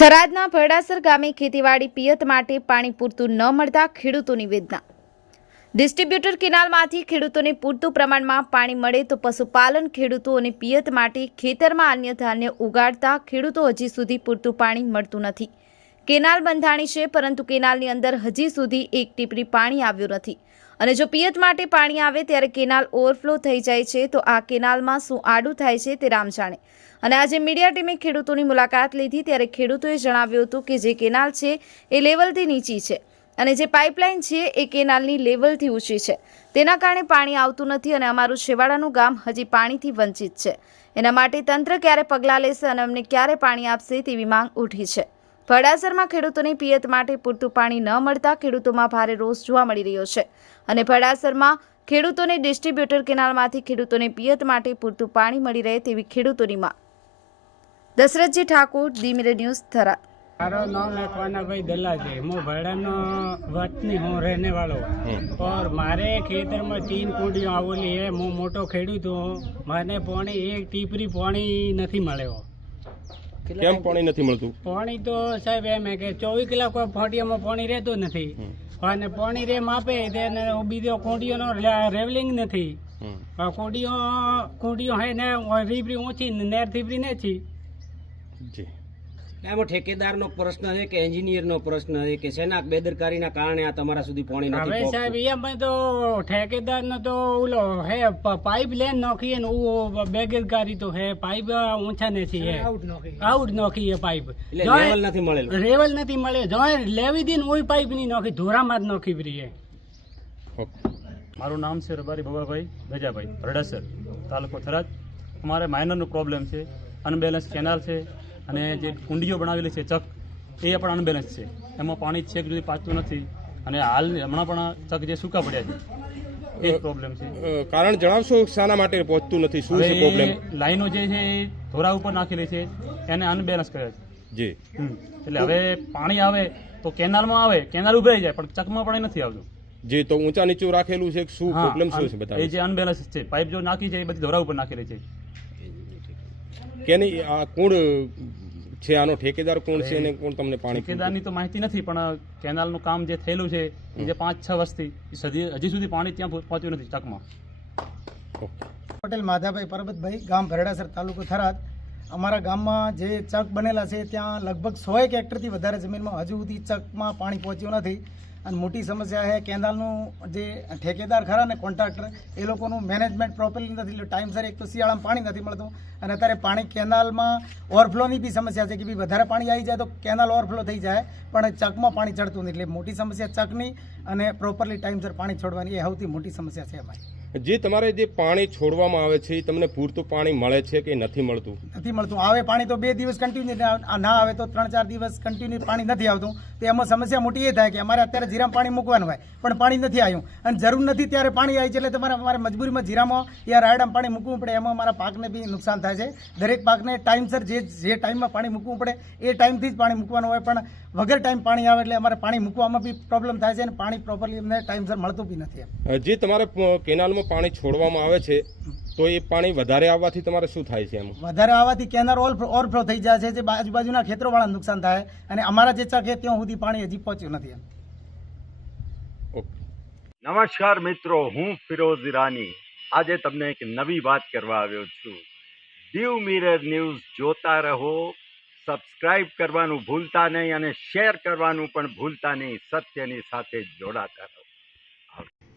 થરાદના ભરડાસર ગામે ખેતીવાડી પિયત માટે પાણી પૂરતું ન મળતા ખેડૂતોની વેદના। ડિસ્ટ્રીબ્યુટર કેનાલમાંથી ખેડૂતોને પૂરતું પ્રમાણમાં પાણી મળે તો પશુપાલન ખેડૂતો અને પિયત માટે ખેતરમાં અન્ય ધાન્ય ઉગાડતા ખેડૂતો હજી સુધી પૂરતું પાણી મળતું નથી। કેનાલ બંધાણી છે, પરંતુ કેનાલની અંદર હજી સુધી એક ટીપરી પાણી આવ્યું નથી અને જો પિયત માટે પાણી આવે ત્યારે કેનાલ ઓવરફ્લો થઈ જાય છે તો આ કેનાલમાં શું આડું થાય છે તે રામ જાણે। અને આજે મીડિયા ટીમે ખેડૂતોની મુલાકાત લીધી ત્યારે ખેડૂતોએ જણાવ્યું હતું કે જે કેનાલ છે એ લેવલથી નીચી છે અને જે પાઇપલાઇન છે એ કેનાલની લેવલથી ઊંચી છે, તેના કારણે પાણી આવતું નથી અને અમારું છેવાડાનું ગામ હજી પાણીથી વંચિત છે। એના માટે તંત્ર ક્યારે પગલાં લેશે અને અમને ક્યારે પાણી આપશે તેવી માંગ ઉઠી છે। ભરડાસરમાં ખેડૂતોને પિયત માટે પૂરતું પાણી ન મળતા ખેડૂતોમાં ભારે રોષ જોવા મળી રહ્યો છે અને ભરડાસરમાં ખેડૂતોને ડિસ્ટ્રીબ્યુટર કેનાલમાંથી ખેડૂતોને પિયત માટે પૂરતું પાણી મળી રહે તેવી ખેડૂતોની માંગ। दशरथ जी ठाकुर, दी मिरर न्यूज, थराद। मारो नाम लखवाना भाई दल्ला है। मैं भरडानो वतनी हूँ, रहने वालों। और मारे खेतर में 3 कुंडियों आवेली है। मैं मोटो खेडूत हूँ। मैंने पानी एक टीपरी पानी नहीं મળ્યો। કેમ પાણી નથી મળતું? પાણી તો સાહેબ એમ કે 24 કલાક ફોડિયામાં પાણી રહેતું નથી અને પાણી રે માપે તેને બીજો કુંડીઓનો રેવલિંગ નથી। કુંડીઓ હે ને રીબરી ઊંચી નેર થીબરી નથી। એમાં ઠેકેદારનો પ્રશ્ન છે કે એન્જિનિયરનો પ્રશ્ન છે કે શેના બેદરકારીના કારણે આ તમારા સુધી પાણી નથી હવે પહોંચતું? સાહેબ એમાં તો ઠેકેદારનો તો ઓલો હે પાઇપ લેન નોખીએ ને ઓ બેદરકારી તો હે પાઇપ ઊંચા નથી હે આઉટ નોખીએ પાઇપ એટલે લેવલ નથી મળેલું। રેવલ નથી મળે જો લેવી દીન ઓય પાઇપ ની નોખી ધોરામાં જ નોખી પરી હે। મારું નામ છે રબારી બબાભાઈ ગજાભાઈ, ભરડાસર તાલુકો થરાદ। અમારે માઇનરનો પ્રોબ્લેમ છે, અનબેલેન્સ કેનાલ છે અને જે કુંડીઓ બનાવેલી છે ચક એ પણ અનબેલેન્સ છે, એમાં પાણી છેક સુધી પાછતું નથી અને હાલ હમણાં પણ ચક જે સૂકા પડ્યા છે એ પ્રોબ્લેમ છે। કારણ જણાવશો શાના માટે પહોંચતું નથી, શું છે પ્રોબ્લેમ? લાઈનો જે છે એ ધોરા ઉપર નાખેલી છે એને અનબેલેન્સ કરે છે જી। એટલે હવે પાણી આવે તો કેનાલમાં આવે, કેનાલ ઉભરાઈ જાય પણ ચકમાં પાણી નથી આવતું। જે તો ઊંચા નીચું રાખેલું છે, શું પ્રોબ્લેમ શું છે બધા? એ જે અનબેલેન્સ છે, પાઇપ જો નાખી છે એ બધી ધોરા ઉપર નાખેલી છે। કેની આ કોણ છે, આનો ઠેકેદાર કોણ છે અને કોણ તમને પાણી? ઠેકેદારની તો માહિતી નથી, પણ કેનાલનું કામ જે થયેલું છે એ જે 5-6 વર્ષથી હજી સુધી પાણી ત્યાં પહોંચ્યું નથી ચકમાં। પટેલ માધાભાઈ પરબતભાઈ, ગામ ભરડાસર, તાલુકો થરાદ। અમારા ગામમાં જે ચક બનેલા છે ત્યાં લગભગ 100 હેક્ટરથી વધારે જમીનમાં હજુ સુધી ચકમાં પાણી પહોંચ્યું નથી અને મોટી સમસ્યા છે કેનાલનું જે ઠેકેદાર ખરા ને કોન્ટ્રાક્ટર એ લોકોનું મેનેજમેન્ટ પ્રોપરલી નથી, એટલે ટાઈમસર એક તો શિયાળામાં પાણી નથી મળતું અને અત્યારે પાણી કેનાલમાં ઓવરફ્લોની બી સમસ્યા છે કે ભાઈ વધારે પાણી આવી જાય તો કેનાલ ઓવરફ્લો થઈ જાય પણ ચકમાં પાણી ચડતું નથી, એટલે મોટી સમસ્યા ચકની અને પ્રોપરલી ટાઈમસર પાણી છોડવાની એ સૌથી મોટી સમસ્યા છે અમારી। જે તમારે જે પાણી છોડવામાં આવે છે એ તમને પૂરતું પાણી મળે છે કે નથી મળતું? નથી મળતું। આવે પાણી તો 2 દિવસ કન્ટિન્યુ, ના આવે તો 3-4 દિવસ કન્ટિન્યુ પાણી નથી આવતું, તો એમાં સમસ્યા મોટી એ થાય કે અમારે અત્યારે જીરામાં પાણી મૂકવાનું હોય પણ પાણી નથી આવ્યું અને જરૂર નથી ત્યારે પાણી આવી છે, એટલે તમારે અમારે મજબૂરીમાં જીરામાં યા રાયડામાં પાણી મૂકવું પડે। એમાં અમારા પાકને બી નુકસાન થાય છે। દરેક પાકને ટાઈમસર જે ટાઈમમાં પાણી મૂકવું પડે એ ટાઈમથી જ પાણી મૂકવાનું હોય, પણ વગર ટાઈમ પાણી આવે એટલે અમારે પાણી મૂકવામાં બી પ્રોબ્લેમ થાય છે અને પાણી પ્રોપરલી અમને ટાઈમસર મળતું બી નથી। જે તમારે કેનાલમાં પાણી છોડવામાં આવે છે તો એ પાણી વધારે આવવાથી તમારે શું થાય છે? એમાં વધારે આવવાથી કેનાલ ઓવરફ્લો થઈ જાય છે, જે આજુબાજુના ખેતરોવાળા નુકસાન થાય અને અમારા જે ચક છે ત્યાં સુધી પાણી હજી પહોંચ્યું નથી। નમસ્કાર મિત્રો, હું ફિરોઝ ઈરાની આજે તમને એક નવી વાત કરવા આવ્યો છું। દીવ મિરર ન્યૂઝ જોતા રહો, સબસ્ક્રાઇબ કરવાનું ભૂલતા નહીં અને શેર કરવાનું પણ ભૂલતા નહીં। સત્યની સાથે જોડાતા રહો।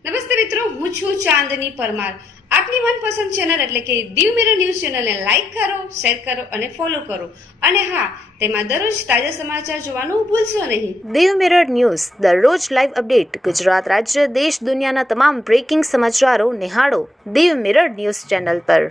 નમસ્તે મિત્રો, હું છું ચાંદની પરમાર। આપની મનપસંદ ચેનલ એટલે કે દીવ મિરર ન્યૂઝ ચેનલને લાઈક કરો, શેર કરો અને ફોલો કરો અને હા, તેમાં દરરોજ તાજા સમાચાર જોવાનું ભૂલશો નહીં। દીવ મિરર ન્યૂઝ દરરોજ લાઈવ અપડેટ, ગુજરાત રાજ્ય, દેશ, દુનિયાના તમામ બ્રેકિંગ સમાચારો નિહાળો દીવ મિરર ન્યૂઝ ચેનલ પર।